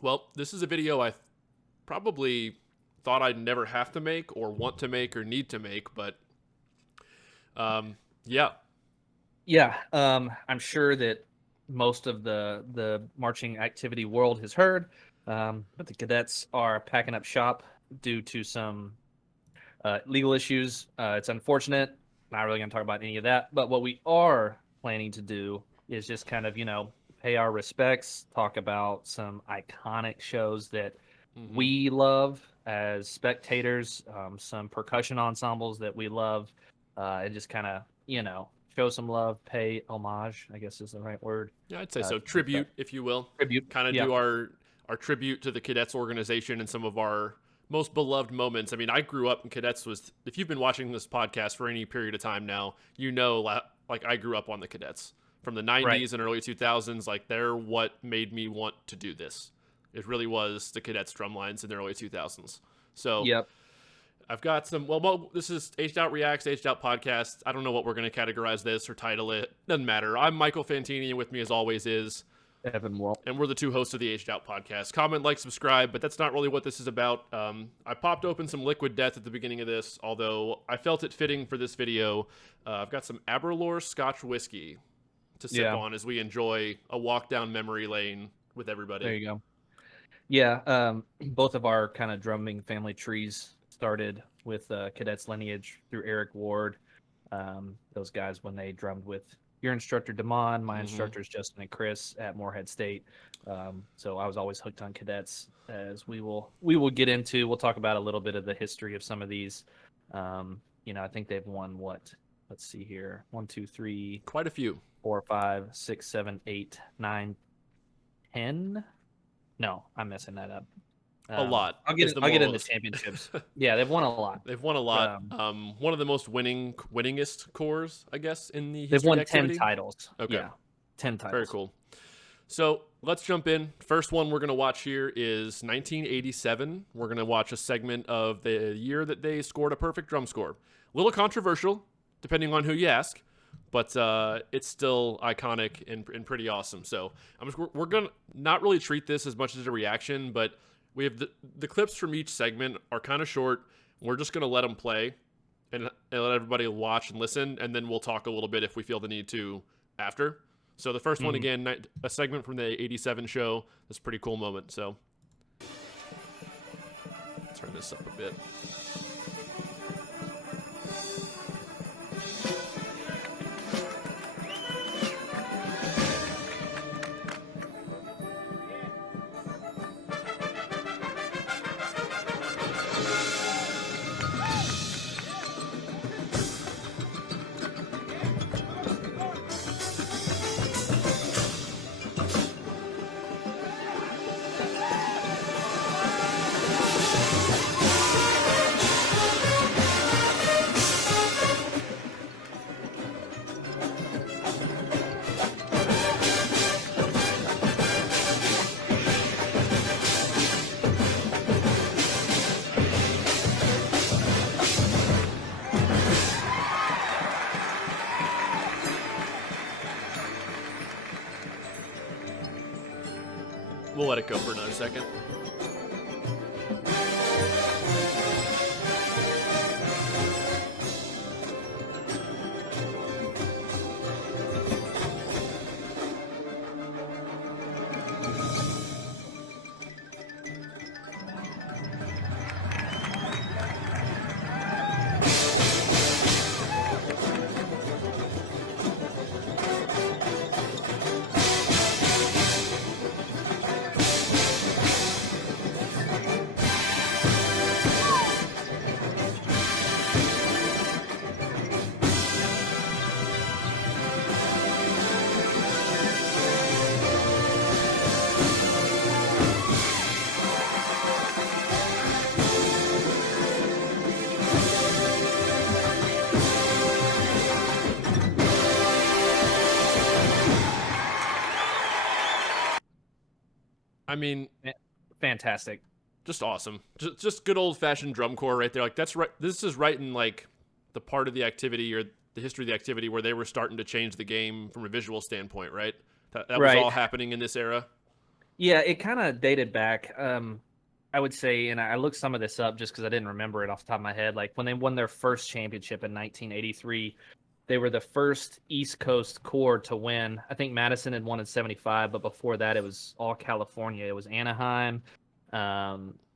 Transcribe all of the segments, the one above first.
Well, this is a video I probably thought I'd never have to make or want to make or need to make, but yeah. Yeah, I'm sure that most of the marching activity world has heard, but the cadets are packing up shop due to some legal issues. It's unfortunate. Not really going to talk about any of that, but what we are planning to do is just kind of, pay our respects, talk about some iconic shows that Mm-hmm. we love as spectators, some percussion ensembles that we love, and just kind of, show some love, pay homage, I guess is the right word. Yeah, I'd say so. To some Tribute, if you will. tribute. Kind of Yeah. do our tribute to the Cadets organization and some of our most beloved moments. I mean, I grew up in Cadets was, if you've been watching this podcast for any period of time now, like I grew up on the Cadets from the 90s Right. and early 2000s. Like they're what made me want to do this. It really was the Cadets drumlines in the early 2000s. So Yep. I've got some. Well, this is Aged Out Reacts, Aged Out Podcast. I don't know what we're going to categorize this or title it. Doesn't matter. I'm Michael Fantini, and with me, as always, is Evan Walt. and we're the two hosts of the Aged Out Podcast. Comment, like, subscribe, but that's not really what this is about. I popped open some Liquid Death at the beginning of this, although I felt it fitting for this video. I've got some Aberlour Scotch whiskey to sip on as we enjoy a walk down memory lane with everybody. There you go. Yeah, both of our kind of drumming family trees started with cadets lineage through Eric Ward. Those guys when they drummed with your instructor Damon, my instructors Justin and Chris at Morehead State. So I was always hooked on cadets, as we will get into. We'll talk about a little bit of the history of some of these. I think they've won what? Let's see here. 1, 2, 3, quite a few. 4, 5, 6, 7, 8, 9, 10. No, I'm messing that up. A lot. I'll get in the championships. Yeah, they've won a lot. They've won a lot. One of the most winningest cores, I guess, in the history They've won activity. 10 titles. Okay. Yeah, 10 titles. Very cool. So let's jump in. First one we're going to watch here is 1987. We're going to watch a segment of the year that they scored a perfect drum score. A little controversial, depending on who you ask, but it's still iconic and pretty awesome. So we're going to not really treat this as much as a reaction, but we have the clips from each segment are kind of short. We're just going to let them play and let everybody watch and listen, and then we'll talk a little bit if we feel the need to after. So the first one, again, a segment from the 87 show. That's a pretty cool moment. So turn this up a bit. We'll let it go for another second. I mean, fantastic. Just awesome. Just good old fashioned drum corps right there. Like that's right. This is right in like the part of the activity or the history of the activity where they were starting to change the game from a visual standpoint, right? That was Right. all happening in this era. Yeah, it kind of dated back. I would say, and I looked some of this up just because I didn't remember it off the top of my head. Like when they won their first championship in 1983, they were the first East Coast corps to win. I think Madison had won in '75, but before that, it was all California. It was Anaheim,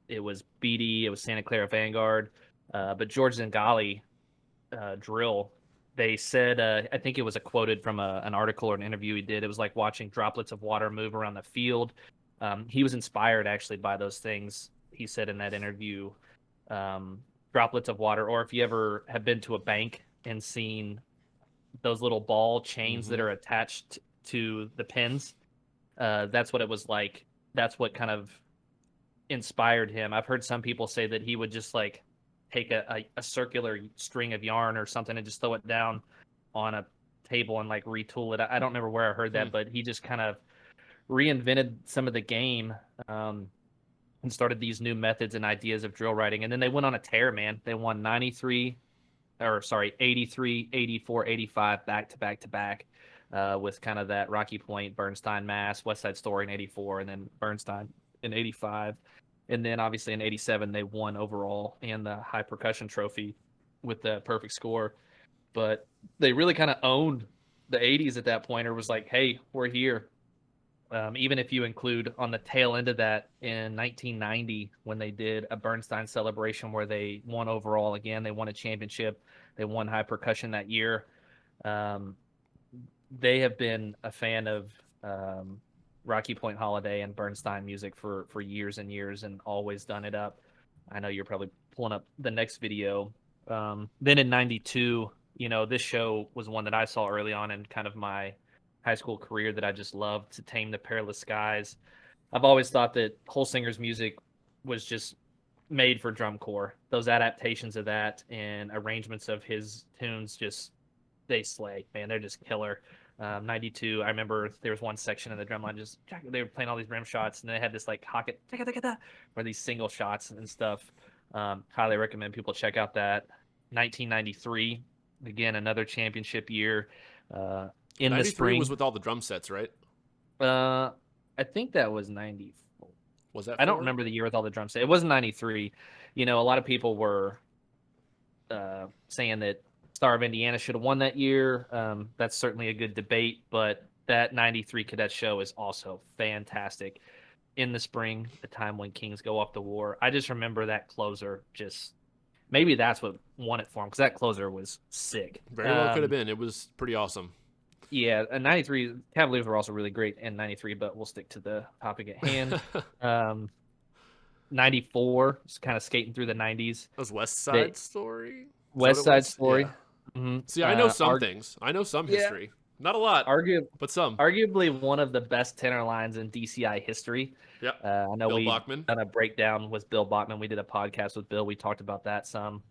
it was Beatty, it was Santa Clara Vanguard, but George Zingali drill. They said, I think it was a quoted from an article or an interview he did. It was like watching droplets of water move around the field. He was inspired actually by those things. He said in that interview, droplets of water, or if you ever have been to a bank and seen those little ball chains that are attached to the pins, that's what it was like. That's what kind of inspired him. I've heard some people say that he would just like take a circular string of yarn or something and just throw it down on a table and like retool it. I don't remember where I heard that, but he just kind of reinvented some of the game, and started these new methods and ideas of drill writing. And then they went on a tear, man. They won 83, 84, 85 back to back to back, with kind of that Rocky Point, Bernstein, Mass, West Side Story in 84, and then Bernstein in 85. And then obviously in 87, they won overall and the high percussion trophy with the perfect score. But they really kind of owned the 80s at that point, or was like, hey, we're here. Even if you include on the tail end of that in 1990, when they did a Bernstein celebration where they won overall again, they won a championship, they won high percussion that year. They have been a fan of Rocky Point Holiday and Bernstein music for years and years, and always done it up. I know you're probably pulling up the next video. Then in 92, this show was one that I saw early on in kind of my high school career that I just loved, To Tame the Perilous Skies. I've always thought that Holsinger's music was just made for drum corps. Those adaptations of that and arrangements of his tunes, just, they slay, man. They're just killer. 92, I remember there was one section in the drum line, just they were playing all these rim shots, and they had this like hocket or these single shots and stuff. Highly recommend people check out that. 1993, again, another championship year. In the spring was with all the drum sets, right? I think that was 94. Was that? I don't remember the year with all the drum sets. It wasn't 93. A lot of people were saying that Star of Indiana should have won that year. That's certainly a good debate, but that 93 Cadets show is also fantastic. In the spring, the time when Kings go off to war. I just remember that closer, just maybe that's what won it for him, because that closer was sick. Very well could have been. It was pretty awesome. Yeah, 93, Cavaliers were also really great in 93, but we'll stick to the topic at hand. 94, just kind of skating through the 90s. That was West Side Story? West Side Story. Yeah. Mm-hmm. See, I know some things. I know some history. Not a lot, but some. Arguably one of the best tenor lines in DCI history. Yeah. I know Bill Bachman. Done a breakdown with Bill Bachman. We did a podcast with Bill. We talked about that some.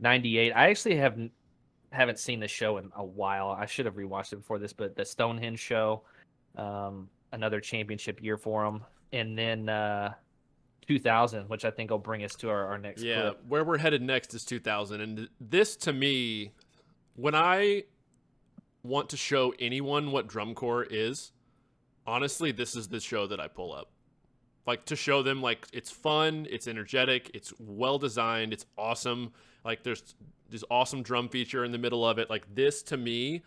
98. I actually haven't seen this show in a while. I should have rewatched it before this, but the Stonehenge show, another championship year for them. And then 2000, which I think will bring us to our next clip. Where we're headed next is 2000. And this, to me, when I want to show anyone what drum corps is, honestly, this is the show that I pull up. Like, to show them, like, it's fun, it's energetic, it's well-designed, it's awesome. Like, there's this awesome drum feature in the middle of it. Like, this, to me,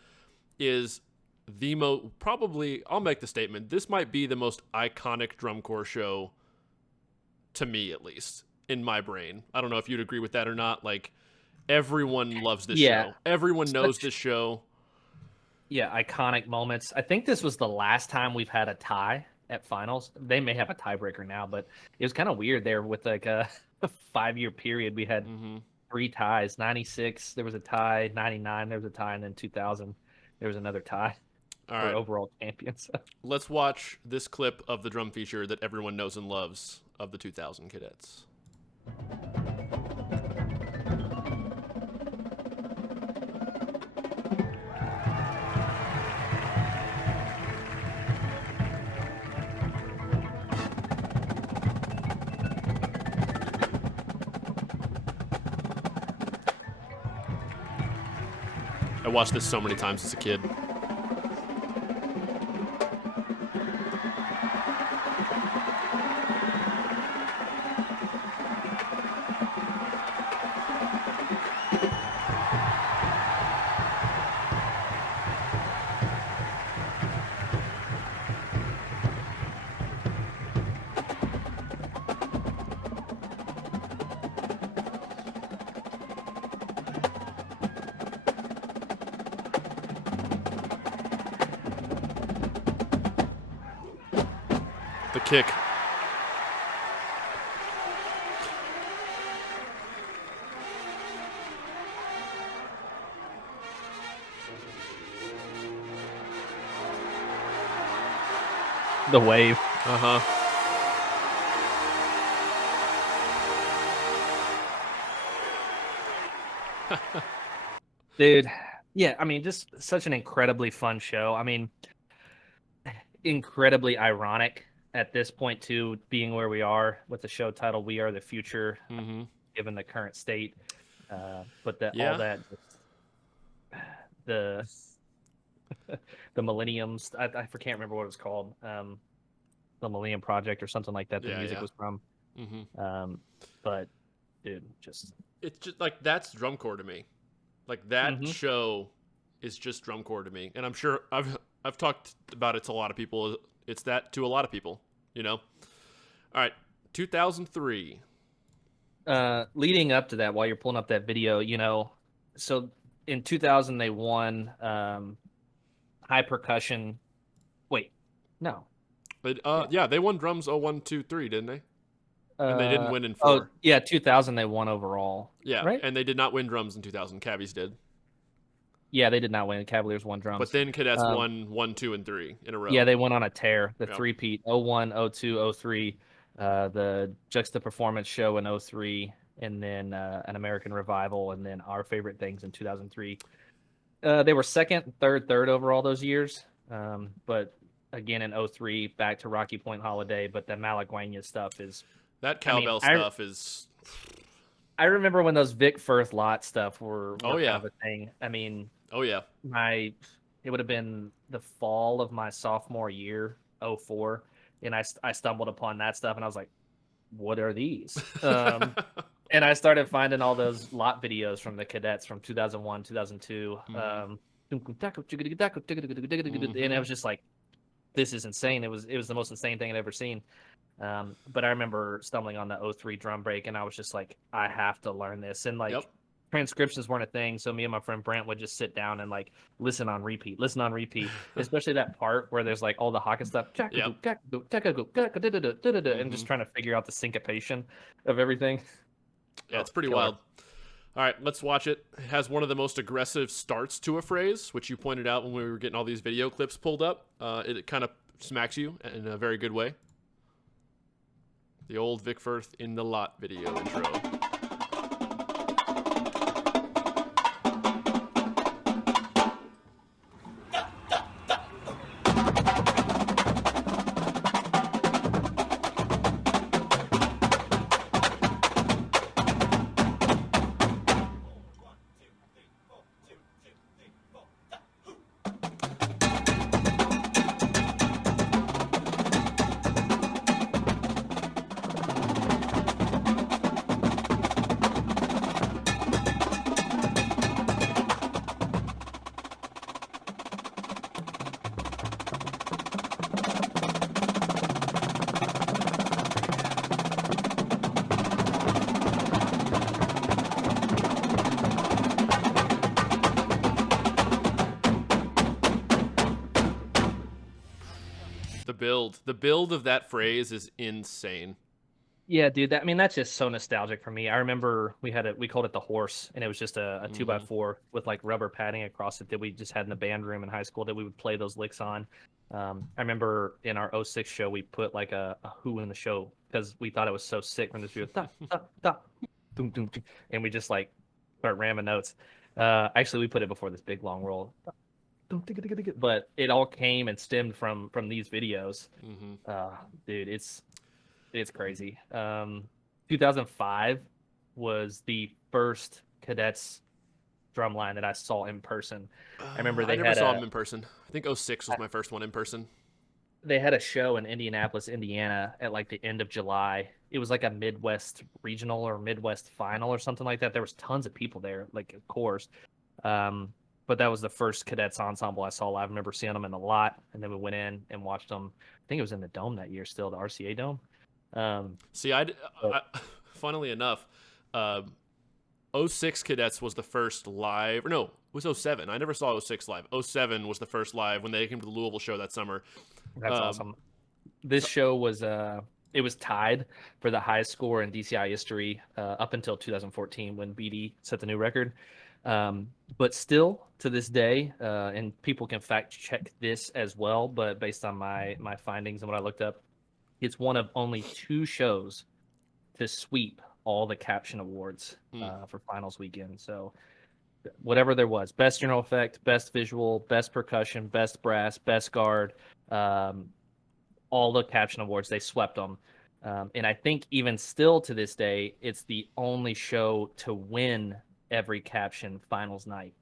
is the probably, I'll make the statement, this might be the most iconic drum corps show, to me at least, in my brain. I don't know if you'd agree with that or not. Like, everyone loves this show. Everyone knows this show. Yeah, iconic moments. I think this was the last time we've had a tie at finals. They may have a tiebreaker now, but it was kind of weird there with like a 5-year period. We had 3 ties. 96, there was a tie. 99, there was a tie. And then 2000, there was another tie for overall champions. Let's watch this clip of the drum feature that everyone knows and loves of the 2000 Cadets. I watched this so many times as a kid. kick. The wave. Uh-huh. Dude, yeah, I mean, just such an incredibly fun show. I mean, incredibly ironic at this point, too, being where we are with the show title, We Are the Future, Mm-hmm. given the current state. But Yeah. all that, the the millenniums, I can't remember what it was called, the Millennium Project or something like that, the music was from. Mm-hmm. But, dude, just... It's just like, that's drum corps to me. Like, that Mhm. show is just drum corps to me. And I'm sure I've talked about it to a lot of people. It's that to a lot of people, you know? All right, 2003. Leading up to that, while you're pulling up that video, you know, so in 2000 they won high percussion. Wait, no. But, yeah, they won drums 1, 2, 3, didn't they? And they didn't win in 4. Oh, yeah, 2000 they won overall. Yeah, right? and they did not win drums in 2000. Cabbies did. Yeah, they did not win. Cavaliers won drums. But then Cadets won 1, 2, and 3 in a row. Yeah, they went on a tear. The Yep. three-peat, 01, 02, 03, the Juxta Performance Show in 03, and then an American Revival, and then Our Favorite Things in 2003. They were second, third overall those years. But again, in 03, back to Rocky Point Holiday. But the Malagueña stuff is... That cowbell stuff is... I remember when those Vic Firth lot stuff were Oh, yeah. kind of a thing. I mean... Oh, yeah. It would have been the fall of my sophomore year, 04, and I stumbled upon that stuff, and I was like, what are these? And I started finding all those lot videos from the Cadets from 2001, 2002. And it was just like, this is insane. It was the most insane thing I'd ever seen. But I remember stumbling on the 03 drum break, and I was just like, I have to learn this. And like, transcriptions weren't a thing, so me and my friend Brent would just sit down and like listen on repeat, especially that part where there's like all the Haka stuff, and just trying to figure out the syncopation of everything. Yeah, it's pretty wild. All right, let's watch it. It has one of the most aggressive starts to a phrase, which you pointed out when we were getting all these video clips pulled up. It kind of smacks you in a very good way. The old Vic Firth in the lot video intro. The build of that phrase is insane. Yeah, dude. That's just so nostalgic for me. I remember we called it the horse, and it was just a 2x4 with like rubber padding across it that we just had in the band room in high school that we would play those licks on. I remember in our 06 show we put like a who in the show because we thought it was so sick from this video. Da, da, da, doom, doom, doom, and we just like start ramming notes. Actually, we put it before this big long roll. But it all came and stemmed from these videos. Dude, it's crazy. 2005 was the first Cadets drum line that I saw in person. I remember I never saw them in person. I think 06 was my first one in person. They had a show in Indianapolis, Indiana at like the end of July. It was like a Midwest regional or Midwest final or something like that. There was tons of people there, like of course. But that was the first Cadets ensemble I saw live. I remember seeing them in the lot, and then we went in and watched them. I think it was in the Dome that year still, the RCA Dome. See, funnily enough, 06 Cadets was the first live, or no, it was 07. I never saw 06 live. 07 was the first live when they came to the Louisville show that summer. That's awesome. This show was it was tied for the highest score in DCI history up until 2014 when BD set the new record. But still to this day, and people can fact check this as well, but based on my findings and what I looked up, it's one of only 2 shows to sweep all the caption awards for finals weekend. So whatever there was, best general effect, best visual, best percussion, best brass, best guard, all the caption awards, they swept them. And I think even still to this day, it's the only show to win every caption finals night.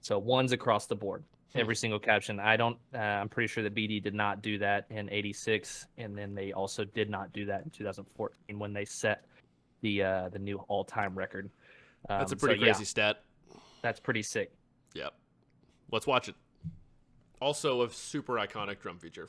So one's across the board, every single caption. I'm pretty sure that BD did not do that in 86. And then they also did not do that in 2014 when they set the new all-time record. That's a pretty crazy stat. That's pretty sick. Yep. Let's watch it. Also a super iconic drum feature.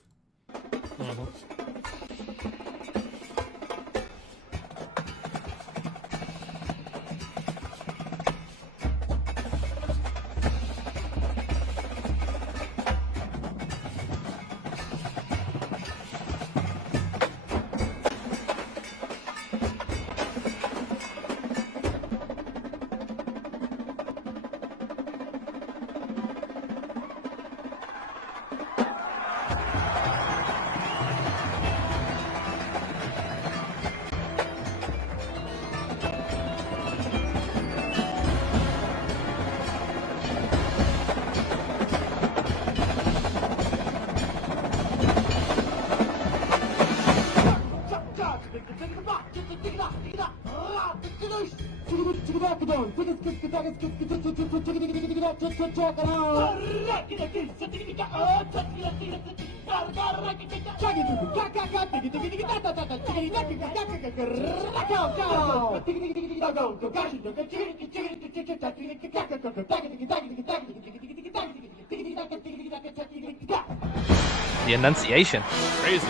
The enunciation. Crazy.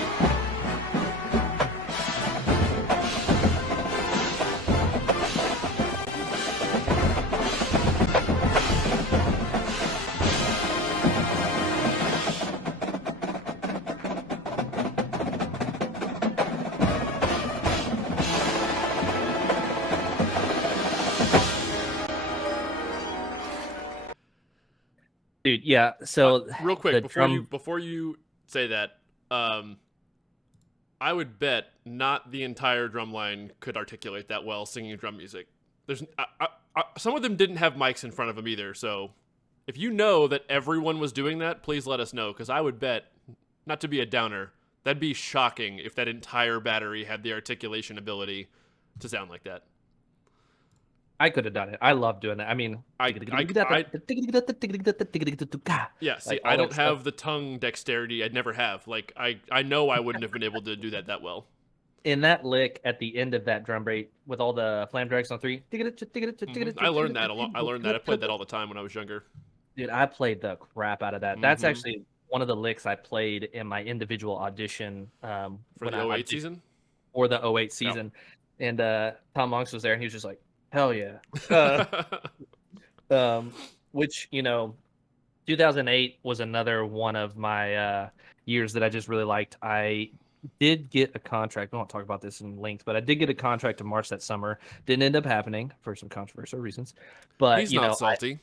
Dude, yeah. So real quick before you say that, I would bet not the entire drum line could articulate that well singing drum music. There's some of them didn't have mics in front of them either. So if you know that everyone was doing that, please let us know, because I would bet, not to be a downer, that'd be shocking if that entire battery had the articulation ability to sound like that. I could have done it. I love doing that. I mean, yeah. See, I don't have the tongue dexterity. I'd never have. Like, I know I wouldn't have been able to do that well. In that lick at the end of that drum break with all the flam drags on 3. I learned that a lot. I played that all the time when I was younger. Dude, I played the crap out of that. That's actually one of the licks I played in my individual audition for the 08 season. Or the 08 season, and Tom Monks was there, and he was just like, hell yeah. Which, 2008 was another one of my years that I just really liked. I did get a contract. I won't talk about this in length, but I did get a contract to march that summer. Didn't end up happening for some controversial reasons. But he's not salty.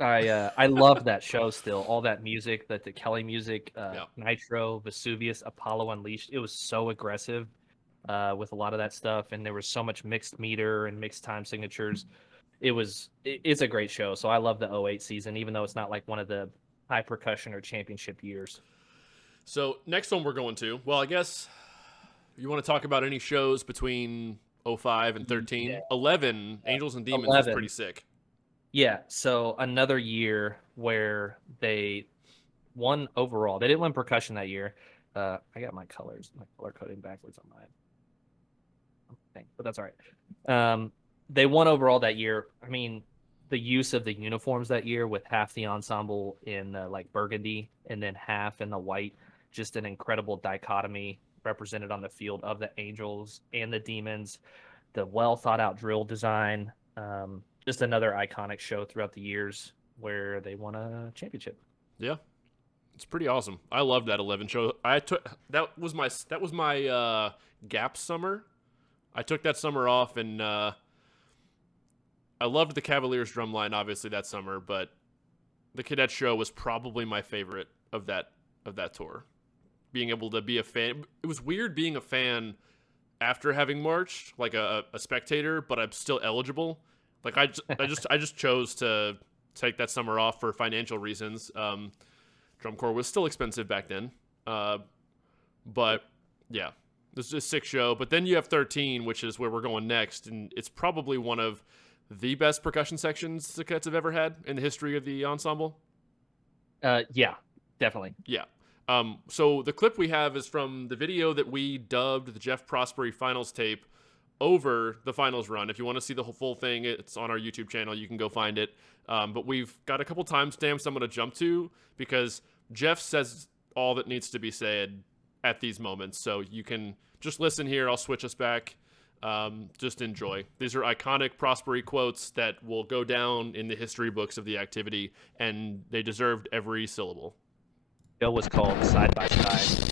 I loved that show still. All that music, the Kelly music, Nitro, Vesuvius, Apollo Unleashed. It was so aggressive. With a lot of that stuff, and there was so much mixed meter and mixed time signatures. It's a great show. So I love the 08 season, even though it's not like one of the high percussion or championship years. So next one we're going to, well, I guess you want to talk about any shows between 05 and 13. Yeah. 11, Angels and Demons, 11. Was pretty sick. Yeah, so another year where they won overall. They didn't win percussion that year. I got my color coding backwards on mine. But that's all right. They won overall that year. I mean, the use of the uniforms that year with half the ensemble in like burgundy and then half in the white, just an incredible dichotomy represented on the field of the Angels and the Demons. The well thought out drill design, just another iconic show throughout the years where they won a championship. Yeah. It's pretty awesome. I love that 11 show. I took that was my gap summer. I took that summer off, and I loved the Cavaliers drumline obviously that summer, but the Cadets show was probably my favorite of that tour. Being able to be a fan, it was weird being a fan after having marched, like a spectator, but I'm still eligible. Like I just chose to take that summer off for financial reasons. Drum corps was still expensive back then, but yeah, this is a sick show. But then you have 13, which is where we're going next, and it's probably one of the best percussion sections the Cadets have ever had in the history of the ensemble. Yeah, definitely. Yeah. So the clip we have is from the video that we dubbed the Jeff Prospery finals tape over the finals run. If you want to see the full thing, it's on our YouTube channel. You can go find it. But we've got a couple timestamps I'm going to jump to because Jeff says all that needs to be said at these moments. So you can just listen here. I'll switch us back. Just enjoy. These are iconic Prospery quotes that will go down in the history books of the activity, and they deserved every syllable. Show was called Side by Side.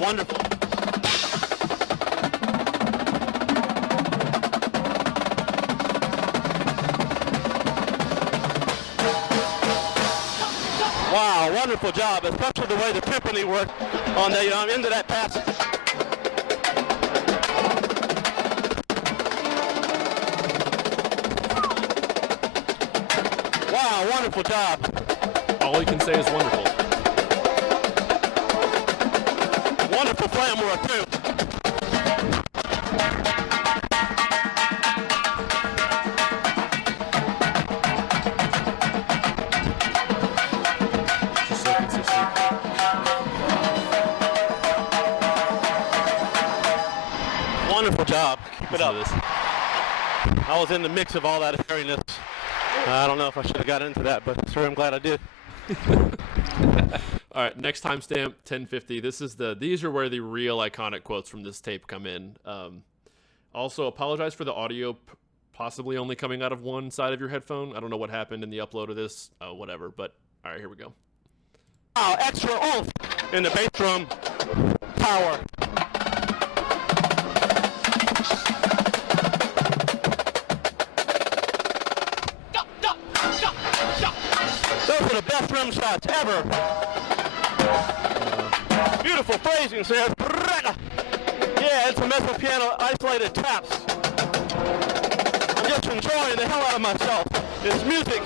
Wonderful. Wow, wonderful job, especially the way the timpani worked on the end of that passage. Wow, wonderful job. All you can say is wonderful. Wonderful flam work, too. Just so consistent. Wonderful job. Keep it Listen up. to this. I was in the mix of all that hairiness. I don't know if I should have got into that, but sure, I'm glad I did. All right, next timestamp 1050. These are where the real iconic quotes from this tape come in. Also, apologize for the audio possibly only coming out of one side of your headphone. I don't know what happened in the upload of this, whatever. But all right, here we go. Wow, extra oomph in the bass drum power. Those are the best rim shots ever. Beautiful phrasing, sir. Yeah, it's a mezzo piano isolated taps. I'm just enjoying the hell out of myself. It's music.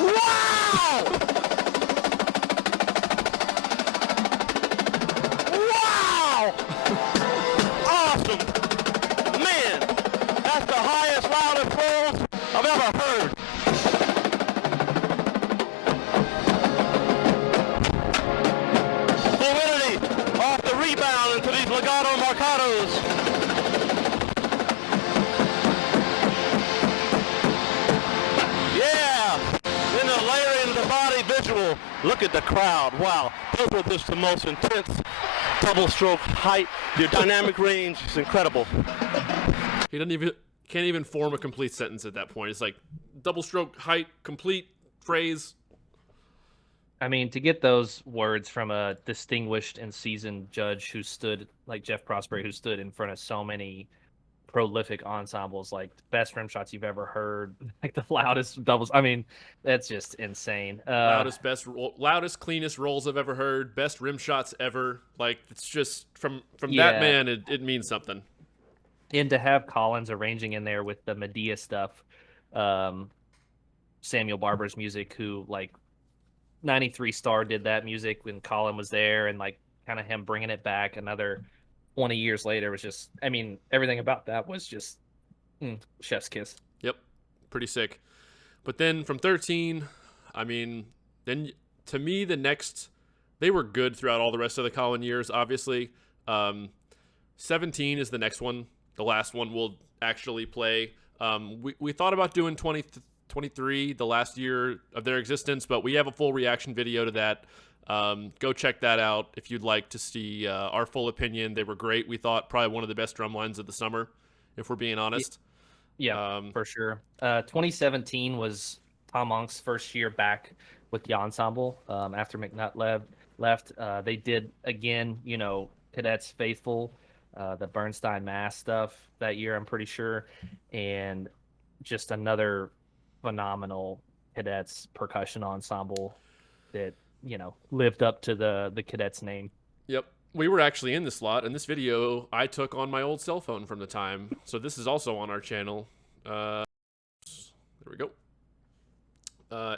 Wow! Wow! Awesome! Man, that's the highest, loudest rolls I've ever heard. Fluidity off the rebound into these legato marcatos. Yeah! Then the layering of the body visual. Look at the crowd. Wow. Those were just the most intense double stroke height. Your dynamic range is incredible. He can't even form a complete sentence at that point. It's like double stroke, height, complete phrase. I mean, to get those words from a distinguished and seasoned judge who stood, like Jeff Prospery, who stood in front of so many prolific ensembles, like best rim shots you've ever heard, like the loudest doubles. I mean, that's just insane. Loudest, cleanest rolls I've ever heard. Best rim shots ever. Like, it's just from Yeah. that man, it means something. And to have Collins arranging in there with the Medea stuff, Samuel Barber's music, who like 93 Star did that music when Colin was there, and like kind of him bringing it back another 20 years later was just, I mean, everything about that was just chef's kiss. Yep, pretty sick. But then from 13, I mean, then To me, they were good throughout all the rest of the Colin years, obviously. 17 is the next one, the last one we'll actually play. We thought about doing 23, the last year of their existence, but we have a full reaction video to that. Go check that out if you'd like to see our full opinion. They were great. We thought probably one of the best drum lines of the summer, if we're being honest. Yeah, for sure. 2017 was Tom Monk's first year back with the ensemble after McNutt left. They did, again, Cadets Faithful, the Bernstein Mass stuff that year, I'm pretty sure. And just another phenomenal Cadets percussion ensemble that, lived up to the Cadets name. Yep. We were actually in this slot, and this video I took on my old cell phone from the time. So this is also on our channel. There we go.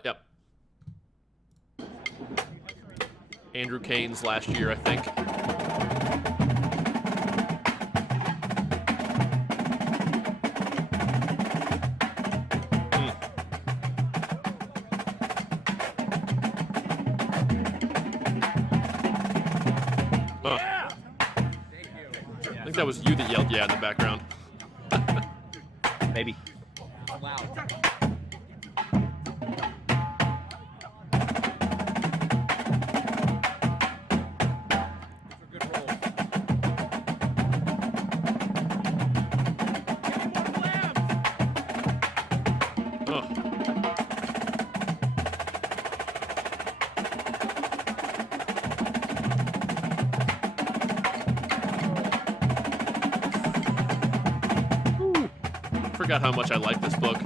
Yep. Andrew Kane's last year, I think. I think that was you that yelled "yeah" in the background. Maybe. Wow. Forgot how much I like this book.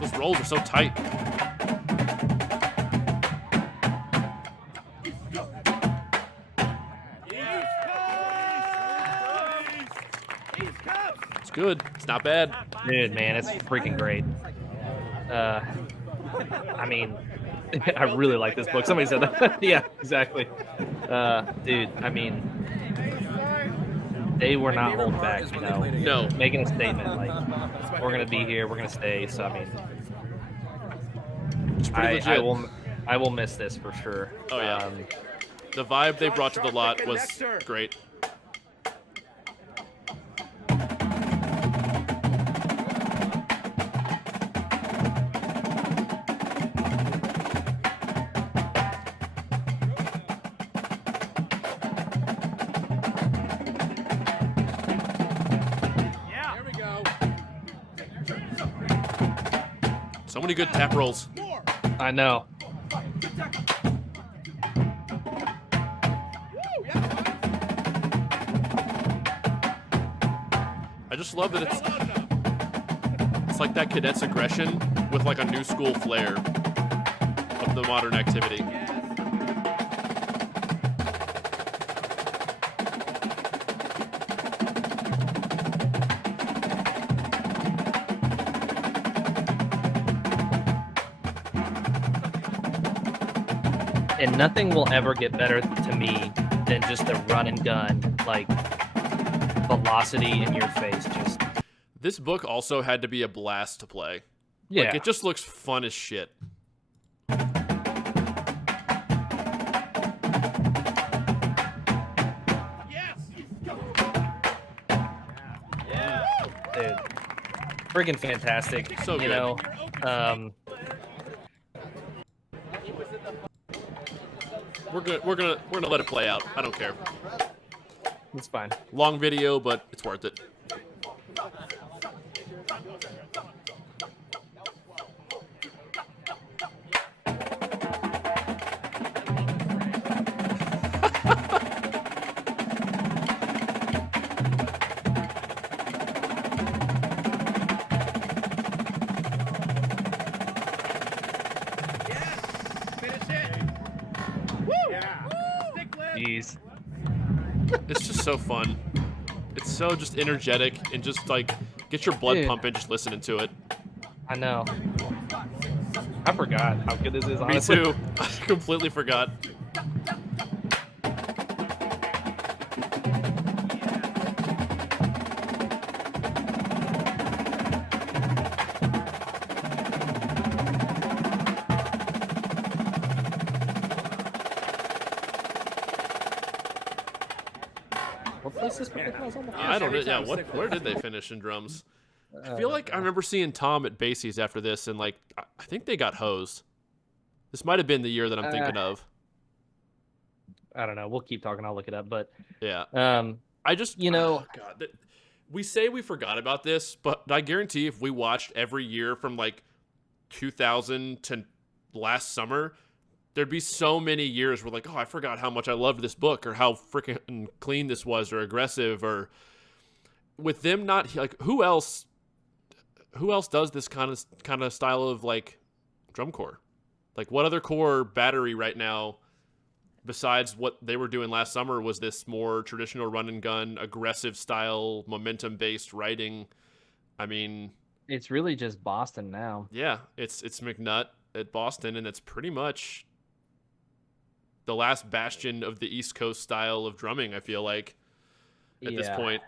Those rolls are so tight. It's good. It's not bad. Dude, man, it's freaking great. I mean, I really like this book. Somebody said that. Yeah, exactly. Dude, I mean, they were not holding back, No. making a statement like, we're going to be here, we're going to stay. So, I mean, It's pretty legit. I will miss this for sure. Oh, yeah. The vibe they brought to the lot was great. So many good tap rolls. I know. I just love that it's like that Cadets aggression with like a new school flair of the modern activity. And nothing will ever get better to me than just the run and gun, like velocity in your face. Just This book also had to be a blast to play. yeah, Like, it just looks fun as shit. dude, friggin' fantastic. So you good. know, We're gonna let it play out. I don't care. it's fine. Long video, but it's worth it. Jeez. It's just so fun. It's so just energetic and just like get your blood Dude. pumping just listening to it. I know. I forgot how good this is, Me honestly. too. I completely forgot. I don't know. Yeah, where did they finish in drums? I feel like I remember seeing Tom at Basie's after this, and like I think they got hosed. This might have been the year that I'm thinking of. I don't know. We'll keep talking. I'll look it up. But yeah, I just God, we say we forgot about this, but I guarantee if we watched every year from like 2000 to last summer, there'd be so many years where like, oh, I forgot how much I loved this book, or how freaking clean this was, or aggressive, or with them not like who else does this kind of style of like drum corps? Like what other corps battery right now besides what they were doing last summer was this more traditional run and gun, aggressive style, momentum based writing? I mean, it's really just Boston now. Yeah, it's McNutt at Boston, and it's pretty much the last bastion of the East Coast style of drumming, I feel like, at this point.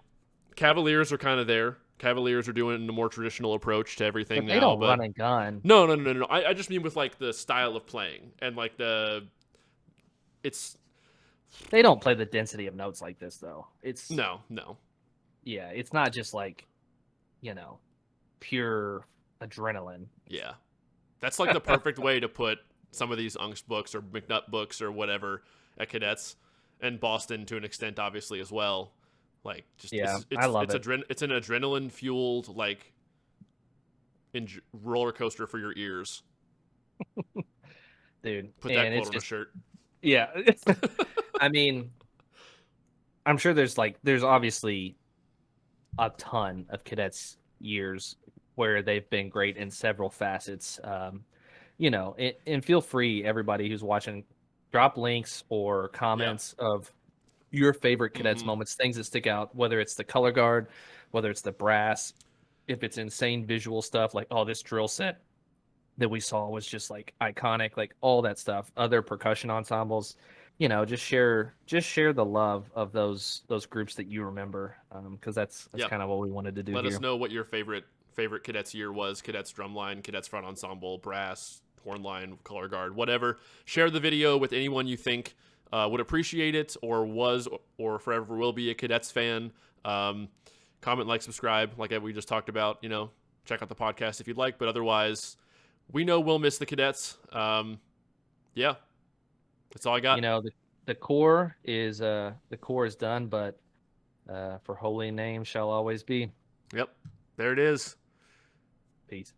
Cavaliers are kind of there. Cavaliers are doing a more traditional approach to everything but they don't run and gun. No. I just mean with like the style of playing and like they don't play the density of notes like this though. It's no. Yeah, it's not just like, pure adrenaline. Yeah, that's like the perfect way to put some of these Unks books or McNutt books or whatever at Cadets, and Boston to an extent, obviously as well. Like, just I love it. It's an adrenaline fueled like roller coaster for your ears, dude. Put that quote on a shirt. Yeah, I mean, I'm sure there's obviously a ton of Cadets years where they've been great in several facets. And feel free, everybody who's watching, drop links or comments of your favorite Cadets moments, things that stick out, whether it's the color guard, whether it's the brass, if it's insane visual stuff like, oh, this drill set that we saw was just like iconic, like all that stuff, other percussion ensembles, just share the love of those groups that you remember. Cause that's kind of what we wanted to do. Let us know what your favorite Cadets year was. Cadets drumline, Cadets front ensemble, brass, horn line, color guard, whatever. Share the video with anyone you think would appreciate it, or was, or forever will be a Cadets fan. Comment, like, subscribe, like we just talked about. Check out the podcast if you'd like. But otherwise, we know we'll miss the Cadets. Yeah, that's all I got. The core is done, but for holy name shall always be. Yep, there it is. Peace.